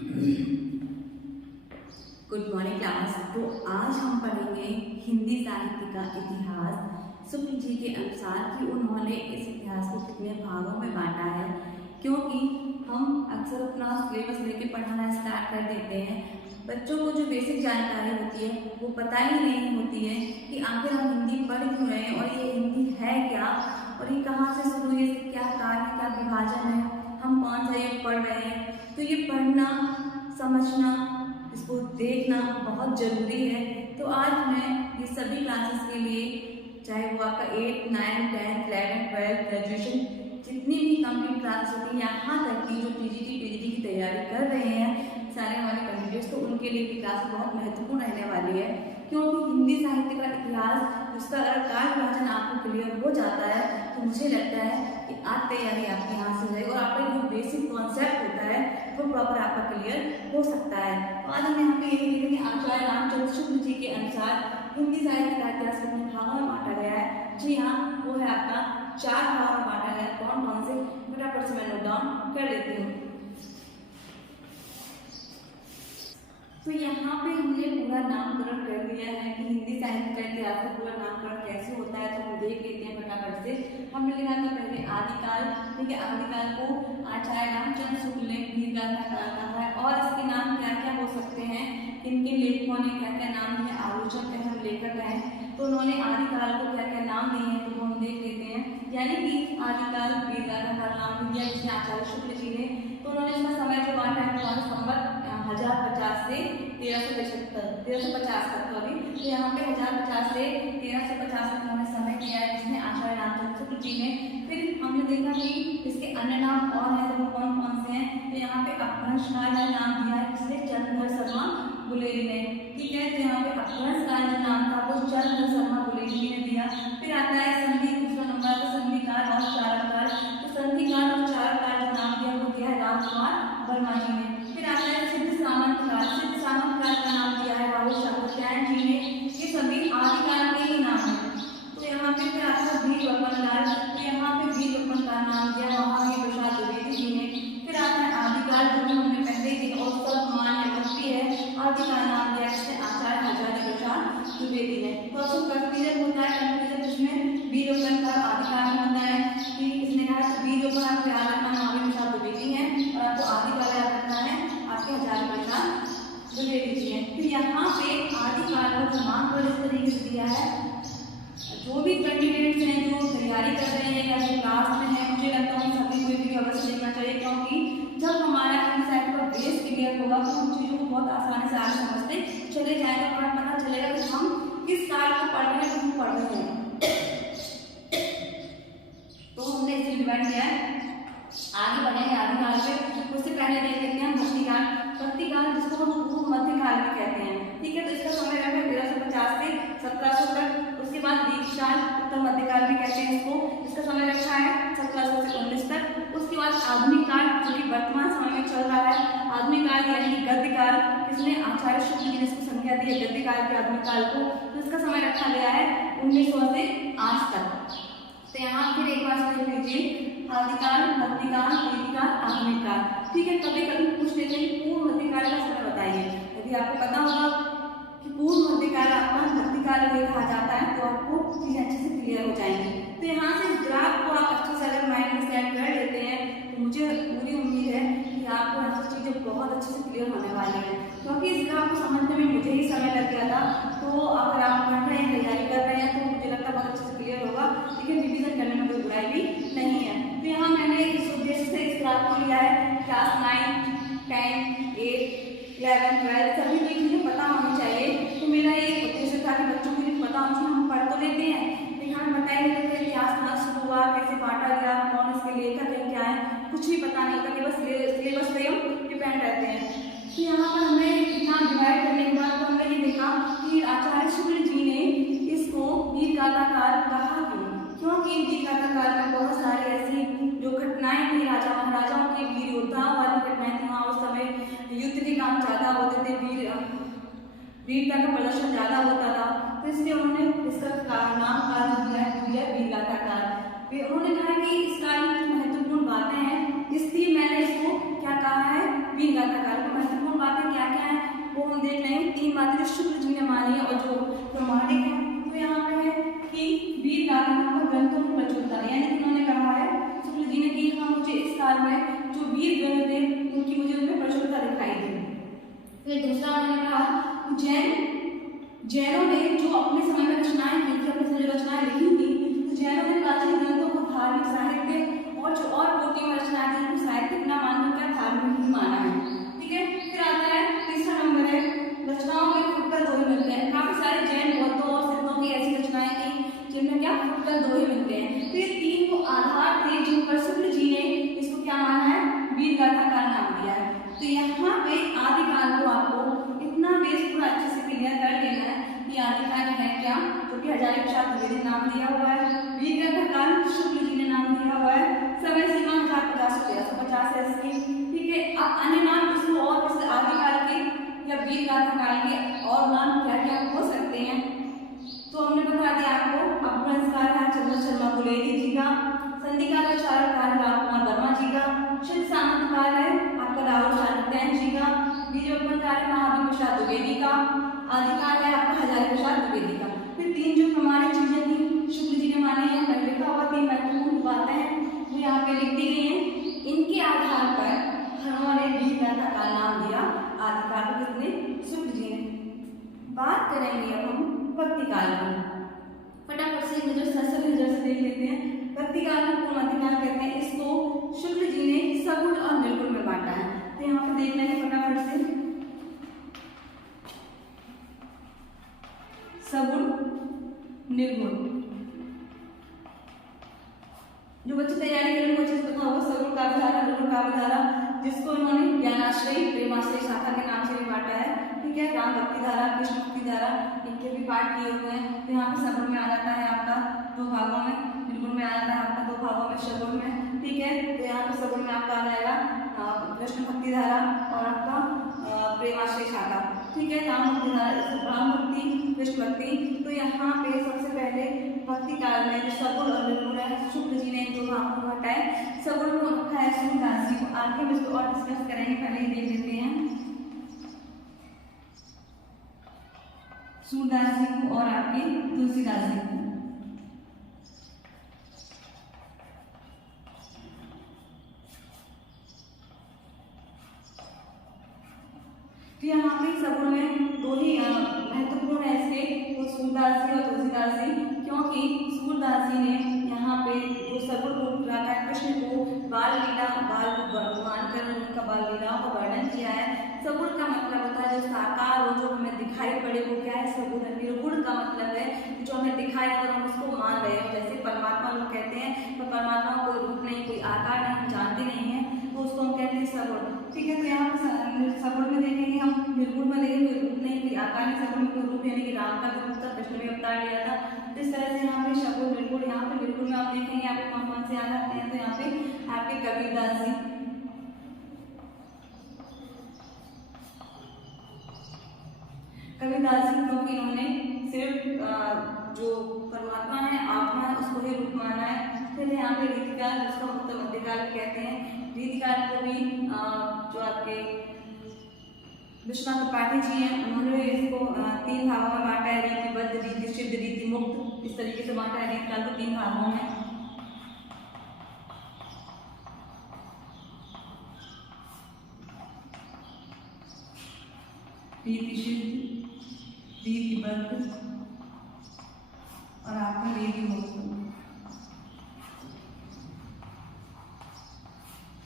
Good morning class. तो आज हम पढ़ेंगे हिंदी साहित्य का इतिहास शुक्ल जी के अनुसार कि उन्होंने इस इतिहास को कितने भागों में बांटा है। क्योंकि हम अक्सर अपना सिलेबस लेके पढ़ाना स्टार्ट कर देते हैं, बच्चों को जो बेसिक जानकारी होती है वो पता ही नहीं होती है कि आखिर हम हिंदी पढ़ क्यों रहे हैं और ये हिंदी है क्या और ये कहाँ से शुरू हुई, क्या कार्य, क्या विभाजन है, हम कौन सा ये पढ़ रहे हैं। तो ये पढ़ना, समझना, इसको देखना बहुत ज़रूरी है। तो आज मैं ये सभी क्लासेस के लिए, चाहे वो आपका 8, 9, 10, 11, 12 ग्रेजुएशन जितनी भी कंप्लीट क्लासेस होती है, यहाँ तक कि जो टीजीटी पीजीटी की तैयारी कर रहे हैं सारे हमारे कैंडिडेट्स, तो उनके लिए भी क्लास बहुत महत्वपूर्ण रहने वाली है। क्योंकि हिंदी साहित्य का इतिहास, उसका अगर कार्य विभाजन आपको क्लियर हो जाता है तो मुझे लगता है कि आज तैयारी आपकी यहाँ से हो जाएगी और आपका जो बेसिक कॉन्सेप्ट होता है वो प्रॉपर आपका क्लियर हो सकता है। तो आज हम यहाँ पे यही लिखेंगे, आचार्य रामचंद्र शुक्ल जी के अनुसार हिंदी साहित्य का इतिहास कितने भागों में बांटा गया है। जी हाँ, वो है आपका 4 भागों में बांटा गया है। कौन कौन से, फटाफट से मैं नोट डाउन कर लेती हूँ। तो यहाँ पे हमने पूरा नामकरण कर दिया है कि हिंदी साहित्य का इतिहास का पूरा नामकरण कैसे होता है, तो हम देख लेते हैं फटाफट से। हमने लिखा था पहले आदिकाल, ठीक है। आदिकाल को आचार्य रामचंद्र शुक्ल ने वीरगाथा कहा है और इसके नाम क्या क्या हो सकते हैं, किनके लेखकों ने क्या क्या नाम दिए, आलोचक है, हम लेखक हैं, तो उन्होंने आदिकाल को क्या क्या नाम दिए हैं, तो हम देख लेते हैं। यानी कि आदिकाल वीरगाथा का नाम दिया जिसने आचार्य शुक्ल जी ने, तो उन्होंने इसका समय जो बांटा है संवत 1050 से 1350 तक। अभी तो यहाँ पे 1050 से 1350 तक उन्होंने समय दिया है जिसने आचार्य रामचंद्र शुक्ल जी ने। फिर हमने देखा कि इसके अन्य नाम और हैं, तो वो कौन कौन से हैं। तो यहाँ पे अपभ्रंशकाल का नाम दिया है जिसने चंद्रधर शर्मा बुलेरी ने, ठीक है। तो यहाँ पे अपभ्रंशकाल जो नाम था वो चंद्रधर शर्मा बुलेरी जी ने दिया। फिर आता है संधि, दूसरा नंबर का संधिकाल और चारकाल। तो संधिकाल और चारकाल जो नाम दिया वो दिया है रामकुमार वर्मा जी ने। फिर आता है सिद्ध सामंत काल, सिद्ध सामंत काल का नाम दिया है राहुल शाहजहां जी ने। ये सभी आदिकाल के ही नाम है। तो यहाँ पे फिर आता है वीर बप्पन काल, तो यहाँ पे वीर बप्पन का नाम दिया महावीर प्रसाद द्विवेदी जी ने। फिर आता है आदिकाल जो हमने पहले ही और सब मान्य व्यक्ति है, आदिकाल नाम दिया है आचार्य हजारी प्रसाद द्विवेदी ने। तो अब कंफ्यूजन होता है, कंफ्यूजन जिसमें वीर बप्पन का आदिकाल में होता है कि इसने कहा वीर बप्पन आपके आदि नाम महावीर प्रसाद द्विवेदी है और आपको आदिकाल याद रखना है आपके हजारी प्रसाद द्विवेदी जी हैं। फिर यहाँ पे आदिकाल का नामकरण इस तरीके से दिया है। जो भी कैंडिडेट्स हैं जो तैयारी कर रहे हैं या जो क्लास में हैं, मुझे लगता है सभी को वीडियो अवश्य देखना चाहिए। क्योंकि जब हमारा हिंदी साहित्य का बेस क्लियर होगा तो हम चीज़ों को बहुत आसानी से आगे समझते चले जाएंगे और हमें पता चलेगा कि हम किस काल को पढ़ रहे हैं, पढ़ रहे हैं। तो हमने इसे डिवाइड किया है, आगे बढ़ेंगे आदिकाल पे। उससे पहले देख लेते हैं भक्तिकाल। भक्तिकाल जिसको हम पूर्व मध्यकाल भी कहते हैं, ठीक है। तो इसका समय रखा 1350 से 1700 तक। उसके बाद दीक्षाकाल, उत्तर मध्यकाल भी कहते हैं इसको, इसका समय रखा है 1700 से 19 तक। उसके बाद आधुनिक काल जो कि वर्तमान समय में चल रहा है। आधुनिक काल यानी कि गद्यकाल, इसने आचार्य शुक्ल जी ने इसको संज्ञा दी है गद्यकाल के आधुनिक काल को। तो इसका समय रखा गया है 1900 से आज तक। तो यहाँ फिर एक बार देख लीजिए, आदिकाल, मध्यकाल, वेदिकाल, आधुनिक काल, ठीक है। कभी कभी पूछ लेते हैं पूर्व मध्यकाल का समय बताइए। यदि आपको पता होगा कि पूर्व मध्यकाल आपका भक्तिकाल में कहा जाता है तो आपको चीजें अच्छे से क्लियर हो जाएंगी। तो यहाँ से ग्राफ को आप अच्छे से अगर माइंड में सेट कर लेते हैं तो मुझे पूरी उम्मीद है कि आपको ऐसी चीजें बहुत अच्छे से क्लियर होने वाली है। क्योंकि इस ग्राफ को समझने में मुझे ही समय लग गया था, तो अगर आप पढ़ रहे हैं, तैयारी कर रहे हैं, तो मुझे लगता है बहुत अच्छे से क्लियर होगा। लेकिन रिविजन करने में कोई बुराई भी नहीं है। तो यहाँ मैंने इस उद्देश्य से इस ग्राफ को लिया है। क्लास 9, 10, 8, 11, 12 सभी को चीजें पता होनी चाहिए। तो मेरा ये उद्देश्य था कि बच्चों को भी पता होना चाहिए। हम पढ़ तो लेते हैं लेकिन हमें बताया नहीं लगता इतिहास कहाँ शुरू हुआ, कैसे बांटा गया, कौन इसके लेखक है, क्या है, कुछ भी पता नहीं होता। केवल सिलेबस पे हम डिपेंड रहते हैं। तो यहाँ पर हमने इतना डिवाइड करने के बाद हमने ये देखा कि आचार्य शुक्ल जी ने इसको वीरगाथा काल कहा क्यों। क्योंकि वीरगाथा काल में बहुत सारी ऐसी जो घटनाएं थी, राजा महाराजाओं के वीर योद्धाओं वाली घटनाएं थी। वहाँ उस समय युद्ध के काम ज्यादा होते थे, वीरता का प्रदर्शन ज्यादा होता था। तो इसलिए उन्होंने इसका नाम काल दिया है वीरगाथा काल। उन्होंने कहा कि इस काल में महत्वपूर्ण बातें हैं, इसलिए मैंने इसको क्या कहा है, वीरगाथा काल को फिर दूसरा उन्होंने कहा जैनों ने जो अपने समय में रचनाएं की थी, अपने समय जो रचनाएं लिखी थी, तो जैनों ने प्राचीन ग्रंथों को धार्मिक साहित्य और जो और कोटि में रचनाएं थी उनको साहित्यिक ना मानकर क्या धार्मिक ही माना है। ठीक है, फिर आता है तीसरा नंबर है रचनाओं में फुटकर दोहे मिलते हैं। काफी सारे जैन बौद्धों और सिद्धों की ऐसी रचनाएं थी जिनमें क्या फुटकर दोहे मिलते हैं। तो ये तीन को आधार थे जिन पर शुक्ल जी ने इसको क्या माना है, वीर गाथा का नाम दिया है। तो यहाँ पे आदिकाल को आपको इतना बेस पूरा अच्छे से क्लियर कर लेना है कि आदिकाल है क्या, जो कि हजारी प्रसाद द्विवेदी नाम दिया हुआ है, वीर गाथा काल शुक्ल जी ने नाम दिया हुआ है, समय सीमा 1050 है इसकी। ठीक है, अब अन्य नाम इसको और इस आदिकाल के या वीर गाथा काल के और नाम क्या क्या हो सकते हैं, तो हमने बता दिया आपको। अपभ्रंशकार है चंद्र शर्मा द्विवेदी जी का, संधिकाल का चारककार राम कुमार वर्मा जी का, शिव सामंतकाल है आपका राहुल शालिग्राम जी का, बीजोत्पन्नकाल है महावीर प्रसाद द्विवेदी का, आदिकाल है आपका हजारी प्रसाद द्विवेदी का। फिर तीन जो प्रमाणित चीजें थी शुक्ल जी ने मानी है, पहले लिखा हुआ तीन महत्वपूर्ण बातें हैं जो यहाँ पे लिख दी गई हैं। इनके आधार पर हमारे वीर गाथा का नाम दिया आदिकाल को किसने, शुक्ल जी ने। बात करेंगे अब हम भक्ति काल की, फटाफट से नजर से देख लेते हैं। भक्ति काल को पूर्ण मध्यकाल कहते हैं, इसको शुक्ल जी ने सगुण और निर्गुण में बांटा है। तो यहाँ पे देख लेंगे फटाफट से, सगुण निर्गुण। जो बच्चे तैयारी करेंगे वो चीज पता होगा, सगुण काव्यधारा, निर्गुण काव्यधारा, जिसको इन्होंने ज्ञानाश्रयी प्रेमाश्रयी शाखा के नाम से भी बांटा है। ठीक है, राम भक्ति धारा, कृष्ण भक्ति धारा, इनके भी पाठ किए हुए हैं। तो यहाँ पे सगुण में आ जाता है आपका 2 भागों में, निर्गुण में आ जाता है आपका 2 भागों में, सगुण में। ठीक है, तो यहाँ पे सगुण में आपका आ जाएगा कृष्ण भक्ति धारा और आपका प्रेमाश्रय शाखा। ठीक है, राम भक्ति धारा, राम भक्ति, कृष्ण भक्ति। तो यहाँ पे सबसे पहले भक्ति काल में जो सगुण और निर्गुण है, शुक्ल जी ने 2 भागों में बांटा है। सगुण को रखा है सूरदास जी को, आगे हम इसको और डिस्कस करेंगे, पहले ही देख लेते हैं सूरदास जी को और आपके तुलसीदास जी को। तो यहाँ पे सगुण में 2 ही महत्वपूर्ण है इसके, वो सूरदास जी और तुलसीदास जी, क्योंकि सूरदास जी ने यहाँ पे वो सगुण रूप राधा कृष्ण को बाल लीला मानकर उनका बाल लीलाओं का वर्णन किया है। सगुण का मतलब होता है जो साकार हो, जो हमें दिखाई पड़े, वो क्या है, सगुण है। निर्गुण का मतलब है जो हमें दिखाई और हम उसको मान रहे हो, जैसे परमात्मा लोग कहते हैं तो परमात्मा कोई रूप नहीं, कोई आकार नहीं, हम जानते नहीं है, तो उसको हम कहते हैं सगुण। ठीक है, तो यहाँ पर सगुण में देखेंगे हम, निर्गुण में देखेंगे कोई रूप नहीं, कोई आकार नहीं, सगुण में कोई रूप, यानी कि राम का भी रूप था, कृष्ण भी अवतार लिया था। तो इस तरह से यहाँ पे सगुण निर्गुण, यहाँ पे निर्गुण में आप देखेंगे आपको कौन कौन से याद आते हैं, तो यहाँ पे आपके कबीरदास जी, कबीरदास जी, क्योंकि इन्होंने सिर्फ जो परमात्मा है, आत्मा है, उसको ही रूप माना है। फिर यहाँ पे रीतिकाल, जिसको मतलब मध्यकाल कहते हैं, रीतिकाल को भी जो आपके विश्वनाथ त्रिपाठी जी हैं, उन्होंने इसको 3 भागों में बांटा है, रीतिबद्ध, रीति सिद्ध, रीति मुक्त, इस तरीके से बांटा है रीतिकाल को 3 भागों में। रीति सिद्ध, रीतिबद्ध और आपका रीति मुक्त।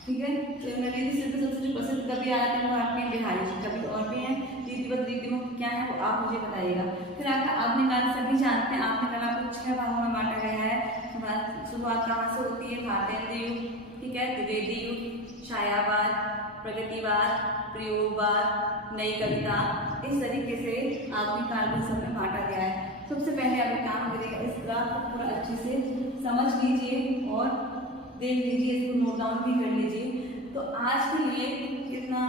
ठीक है, तो रीति सिद्ध सबसे जो प्रसिद्ध कवि आते हैं वो आपके बिहारी जी, कवि और भी हैं। रीतिबद्ध, रीति मुक्त क्या है वो आप मुझे बताइएगा। फिर आपका आपने काल सभी जानते हैं, आपने कला को 6 भागों में बांटा गया है। शुरुआत कहाँ से होती है, भारतेंद्र युग, ठीक है, द्विवेदी युग, छायावाद, प्रगतिवाद, प्रयोगवाद, नई कविता, इस तरीके से आधुनिक काल में सब में बांटा गया है। सबसे पहले आप एक काम करिएगा, इस ग्राफ को पूरा अच्छे से समझ लीजिए और देख लीजिए, इसको नोट डाउन भी कर लीजिए। तो आज के लिए इतना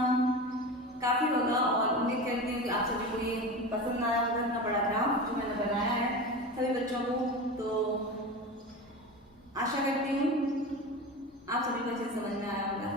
काफ़ी होगा और उम्मीद करती हूँ कि आप सभी को ये पसंद आया होगा, इतना बड़ा ग्राफ जो मैंने बनाया है सभी बच्चों को। तो आशा करती हूँ आप सभी को अच्छे से समझ में आया होगा।